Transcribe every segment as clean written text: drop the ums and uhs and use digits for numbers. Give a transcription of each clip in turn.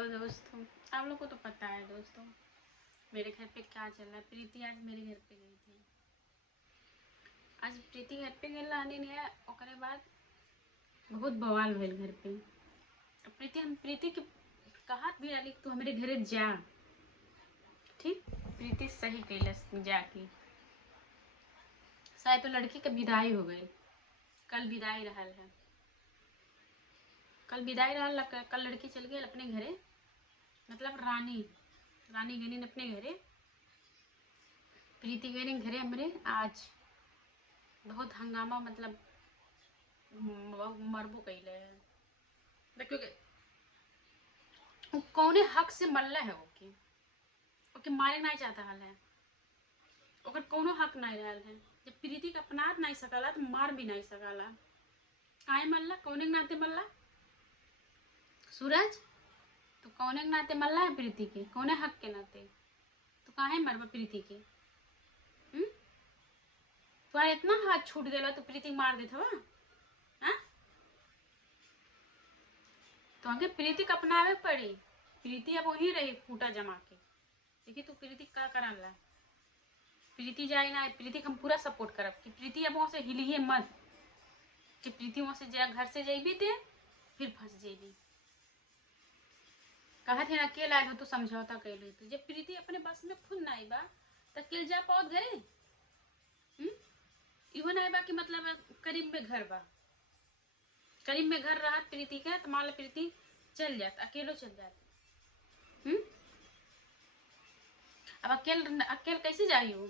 Hello दोस्तों, आप लोग को तो पता है दोस्तों मेरे घर पे क्या चल रहा है। प्रीति आज मेरे घर पे गई थी। आज प्रीति घर पे गई आने नहीं है, ओकरे बाद बहुत बवाल भइल घर पे। हम प्रीति के कहा भी डाली तू हमारे घरे जा। ठीक, प्रीति सही कैलस जाके। शायद तो लड़की का विदाई हो गई। कल विदाई रहल है, कल लड़की चल गई अपने घरे। मतलब रानी गई अपने घरे, प्रीति गई घरे हमरे। आज बहुत हंगामा, मतलब मरबो कैले है। देखियो कौने हक से मरले है ओके मारे नहीं चाहता हाल है। ओकर कोनो हक नहीं रहल है। जब प्रीति का अपना नहीं सकला तो मार भी नहीं सकला। काहे मरला, कौने के नाते मरला? सूरज, तो कौने के नाते मरला है प्रीति के? कौने हक के नाते? तो काहे मरबा प्रीति के? तुम्हारा इतना हाथ छूट गया तो प्रीति मार देत हवा? तो आगे प्रीति का अपनावे पड़ी। प्रीति अब वहीं रही खूटा जमा के। देखिए तू प्रीति का करन ला। प्रीति जाए ना, प्रीति हम पूरा सपोर्ट करब कि प्रीति अब वहाँ से हिलिए मत। कि प्रीति वहाँ से घर से जाइबी ते फिर फंस जाइबी। कहा थे ना के लाल हो तो समझौता कैले तो जब प्रीति अपने बस में खुद ना आईबा तो केल जा पाओ घरे। इहो ना आईबा कि मतलब करीब में घर बा, करीब में घर रहा प्रीति का तो मान लो प्रीति चल जात, अकेलो चल जात। अब अकेल कैसे जाई हो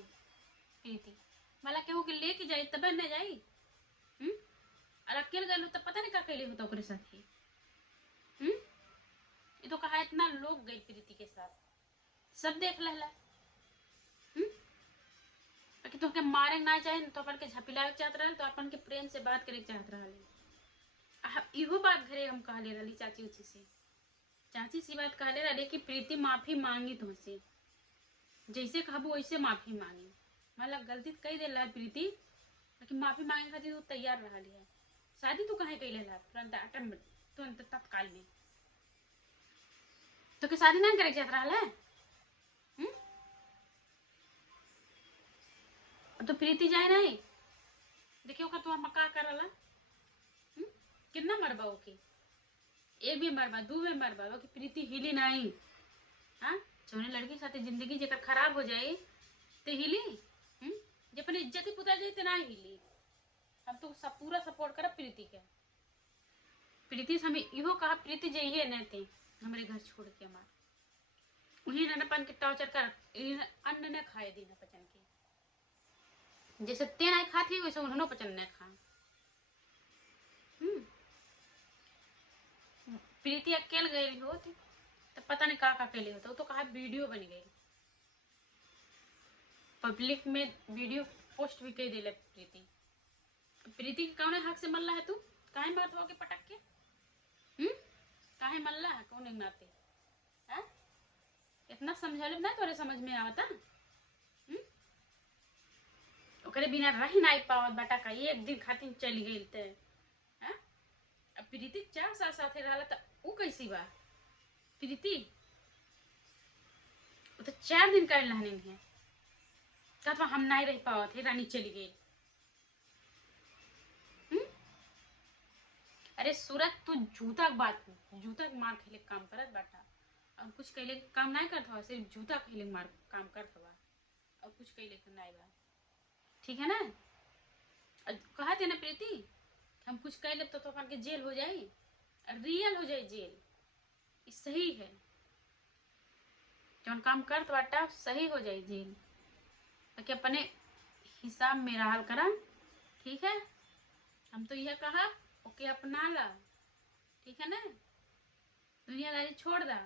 प्रीति? मला केहू के लेके जाई तब न जाई। और अकेले गए तब पता नहीं का कैले होता ओकरे साथ ही। ये तो कहा इतना लोग गए प्रीति के साथ, सब देख लहला। कि तो के मारे ना चाहे तो अपन के झपिलाए चाहत रहे, तो अपन के प्रेम से बात करे चाहत रहे। इहो बात घरे हम कहले रही चाची उची से। चाची सी बात कहले रही कि प्रीति माफी मांगी तुमसे, जैसे कहबू वैसे माफी मांगी। मतलब गलती कही दे ला प्रीति, लेकिन माफी मांगे खातिर तू तैयार रहा है। शादी तू कहे कैले ला तुरंत तत्काल में? तो के शादी ना करे चाहत रहा है? तो प्रीति जाए नहीं। देखियो का तू मका करला। कितना मरबा ओके? एक भी मरबा, दू भी मरबा, कि प्रीति हिली नहीं। हाँ, जौने लड़की साथे जिंदगी जेकर खराब हो जाए तो हिली। जब अपनी इज्जत ही पुता जाए तो ना हिली। हम तो सब पूरा सपोर्ट करब प्रीति के। प्रीति से हमें इहो कहा प्रीति जाइए न थे हमारे घर छोड़ के। हमार उन्हीं ननपन के टॉर्चर कर, अन्न न खाए दी न पचन के। जैसे ते नहीं खाती वैसे उन्होंने पचन न खा। प्रीति अकेले गई हो तो पता नहीं का अकेले होता। तो कहा वीडियो बन गई, पब्लिक में वीडियो पोस्ट भी कर दिले प्रीति। प्रीति के कौन हक से मल्ला है तू? काहे मारत हो के पटक के? काहे मल्ला है कौन नाते? इतना समझाले ना तोरे समझ में आवता? ओकरे बिना रह नहीं पावत बेटा का। एक दिन खातिर चली गई ते। अब प्रीति 4 साल साथे रहला त ऊ कैसी बा प्रीति? वो तो 4 दिन कर रहने है। कहता हम नहीं रह पावत है, रानी चली गई। अरे सूरज, तू जूता मार खेले काम करत बाटा, और कुछ कैले काम नहीं करत हवा। सिर्फ जूता खेले मार काम करत हवा, और कुछ कैले तो नहीं बा। ठीक है ना? कहा थे ना प्रीति हम कुछ कैले तो अपन के जेल हो जाए, रियल हो जाए जेल। सही है, जौन काम करत बाटा सही हो जाए जेल। ताकि अपने हिसाब में रहल करा। ठीक है, हम तो यह कहा ओके अपना ला। ठीक है ना? दुनियादारी छोड़ दा,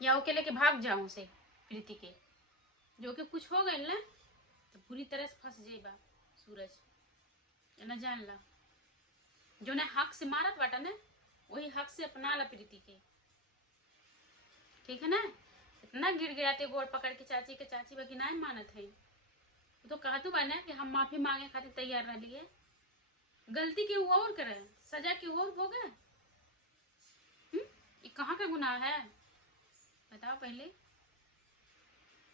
या ओके लेके भाग जाओ से प्रीति के। जो कि कुछ हो गई ना तो पूरी तरह से फंस जाएगा सूरज, ना जान ला। जो ने हक से मारत बाटा ना वही हक से अपना ला प्रीति के। ठीक है ना? इतना गिड़गिड़ाते गोड़ पकड़ के चाची बाकी नहीं मानत है। तो कहा तू बना कि हम माफी मांगे खातिर तैयार रह लिए। गलती के और करे, सजा के और भोगे। गुनाह है? बताओ पहले।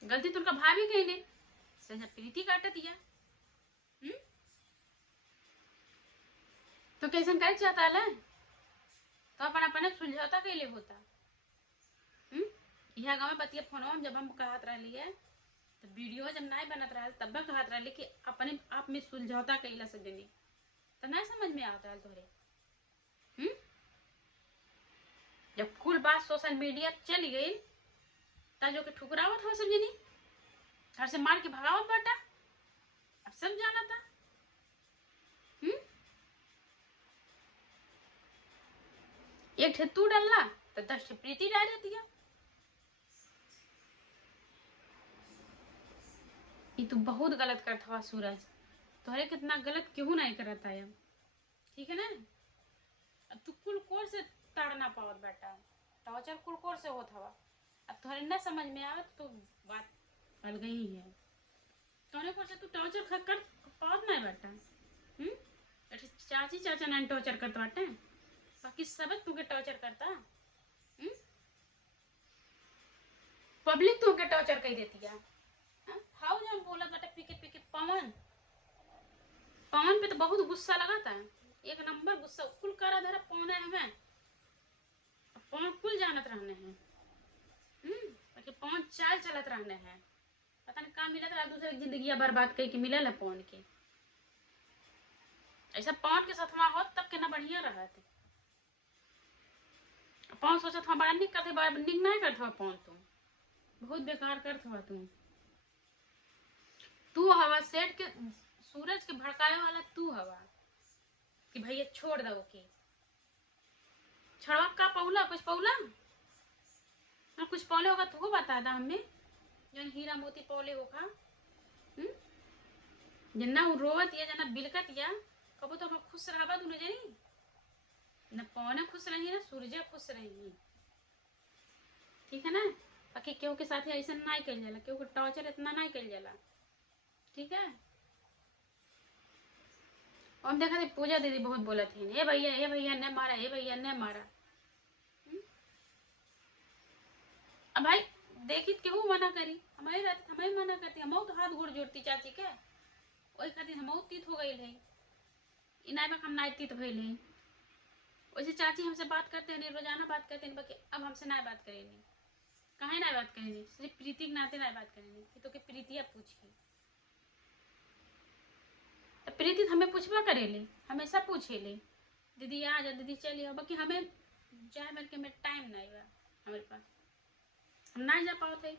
गलती तो उनका भाभी कही ने जब प्रीति काट दिया। तो कैसे कर चाहता है तो अपन अपने सुलझौता कैले होता। यह गाँव में बतिया फोनवा में जब हम कहत रही है तो वीडियो जब नहीं बनत रहा तब कहत रही कि अपने आप में सुलझौता कैला से देने तो नहीं समझ में आता है तोहरे। जब कुल बात सोशल मीडिया चली गई तब जो के ठुकरावत हो सब जनी घर से मार के भगावत बाटा अब सब जाना था। एक ठे तू डालना तो 10 ठे प्रीति डाल दिया। ये तू बहुत गलत करता हुआ सूरज। तोहरे कितना गलत क्यों नहीं करता है। ठीक है ना। अब तू कुल कोर से ताड़ना पावत बेटा टॉर्चर कुल कोर से होता हुआ। अब तोहरे न समझ में आवे तो बात अलग ही है। तोहरे कोर से तू टॉर्चर कर पावत नहीं बेटा। चाची चाचा ने टॉर्चर करता बाटे बाकी सब तुके टॉर्चर करता। पब्लिक तुके टॉर्चर कर देती है। हाउ जब बोला बेटा पीके पीके पवन पे तो बहुत गुस्सा लगाता है। एक नंबर गुस्सा कुल करा धरा पवन है हमें पवन कुल जानत रहने हैं। पवन चाल चलत रहने हैं पता नहीं कहाँ मिलत रहा दूसरे की जिंदगी बर्बाद करके मिलल है पवन के। ऐसा पवन के साथ वहां हो तब के ना बढ़िया रहा थे। पवन सोचा था बड़ा निक करते बड़ा निक नहीं करते पवन तुम बहुत बेकार करते हो तू हवा सेठ के सूरज के भड़काए वाला तू हवा कि भैया छोड़ दो के छड़वा का पौला कुछ पौला और कुछ पौले होगा तू बता दा हमें जन हीरा मोती पौले होगा। जना वो रोवत या जना बिलकत या कबो तो हम खुश रहबा तू न जानी न पौने खुश रही ना सूरज खुश रही। ठीक है ना। बाकी केहू के साथ ऐसा नहीं कल जाला केहू के टॉर्चर इतना नहीं कल जाला। ठीक है। हम देखा थी पूजा दीदी बहुत बोला थी ए भैया ने मारा ए भैया ने मारा। अब भाई देखी केहू मना करी हमारी रहती हमें मना करती हम तो हाथ गोड़ जोड़ती चाची के वही खातिर हम तीत हो गई है इनाय में हम नाय तीत भइल है। वैसे चाची हमसे बात करते हैं रोजाना बात करते हैं बाकी अब हमसे ना बात करेंगे कहीं ना बात करेंगे सिर्फ प्रीति के नाते ना बात करेंगे तो के प्रीतिया पूछी तो प्रीति हमें पूछवा करेले हमेशा पूछे ले दीदी आ जा दीदी चलिए बाकी हमें जाए मिल के टाइम नहीं हुआ हमारे पास हम ना जा पाओ थे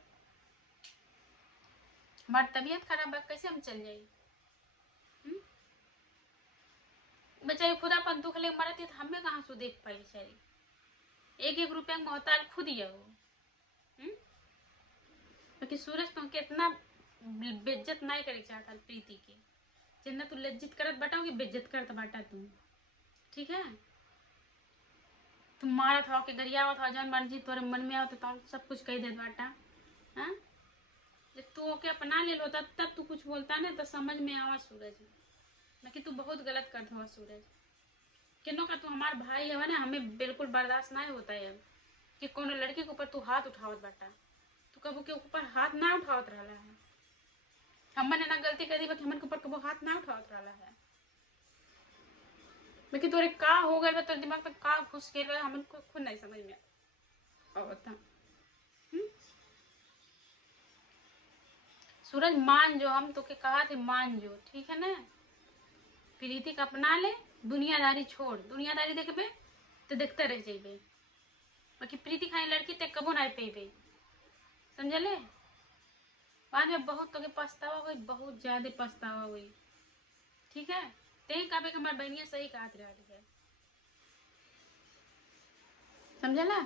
हमारी तबीयत खराब है कैसे हम चल जाए। बेचारी खुदा अपन दुख ले मरती तो हमें कहाँ से देख पाई बेचारी 1-1 रुपया मोहताज खुद ही है वो। क्योंकि सूरज तो कितना बेइज्जत नहीं करे चाहता प्रीति के जितना तू लज्जित करत बाटा कि बेइज्जत करत बाटा तू। ठीक है। तुम मारा था के गरियावा था जन मर्जी तोरे मन में आवत तो सब कुछ कह दे बाटा। हाँ जब तू ओके अपना ले लो तब तू कुछ बोलता ना तो समझ में आवा सूरज न कि तू बहुत गलत करता हुआ सूरज किनो का तू हमार भाई है ना हमें बिल्कुल बर्दाश्त नहीं होता है कि कोनो लड़की के ऊपर तू हाथ उठावत बाटा तू कबू के ऊपर हाथ ना उठावत रहा है। हमने ना गलती कर दी बाकी हमन के ऊपर कबू हाथ ना उठावत रहा है बाकी तोरे का हो गए तोरे दिमाग में का घुस गए हमन को खुद नहीं समझ में आवता। सूरज मान जो हम तो के कहा थे मान जो ठीक है ना प्रीति का अपना ले दुनियादारी छोड़ दुनियादारी देखबे तो देखते रह जाइबे बाकी प्रीति खानी लड़की ते कबो नहीं पेबे समझले। बाद में बहुत तो के पछतावा हुई बहुत ज्यादा पछतावा हुई। ठीक है। ते कहबे कि हमारी बहनिया सही कहत रही है समझला।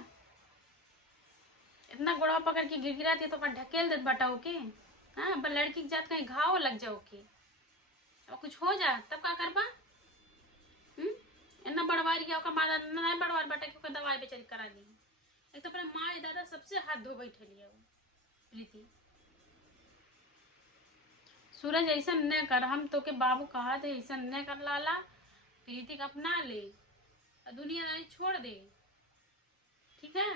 इतना गोड़वा पकड़ के गिरगिरा दिया तो अपन ढकेल देत बटाओ के। हाँ लड़की की जात कहीं घाव लग जाओ के और कुछ हो जा तब का करबा। इतना बड़वारी क्या मादा नहीं बड़वार बटा क्योंकि दवाई बेचारी करा दी एक तो अपने माँ दादा सबसे हाथ धो बैठे लिया वो प्रीति। सूरज ऐसा न कर हम तो के बाबू कहा थे ऐसा न कर लाला प्रीति का अपना ले दुनियादारी छोड़ दे। ठीक है।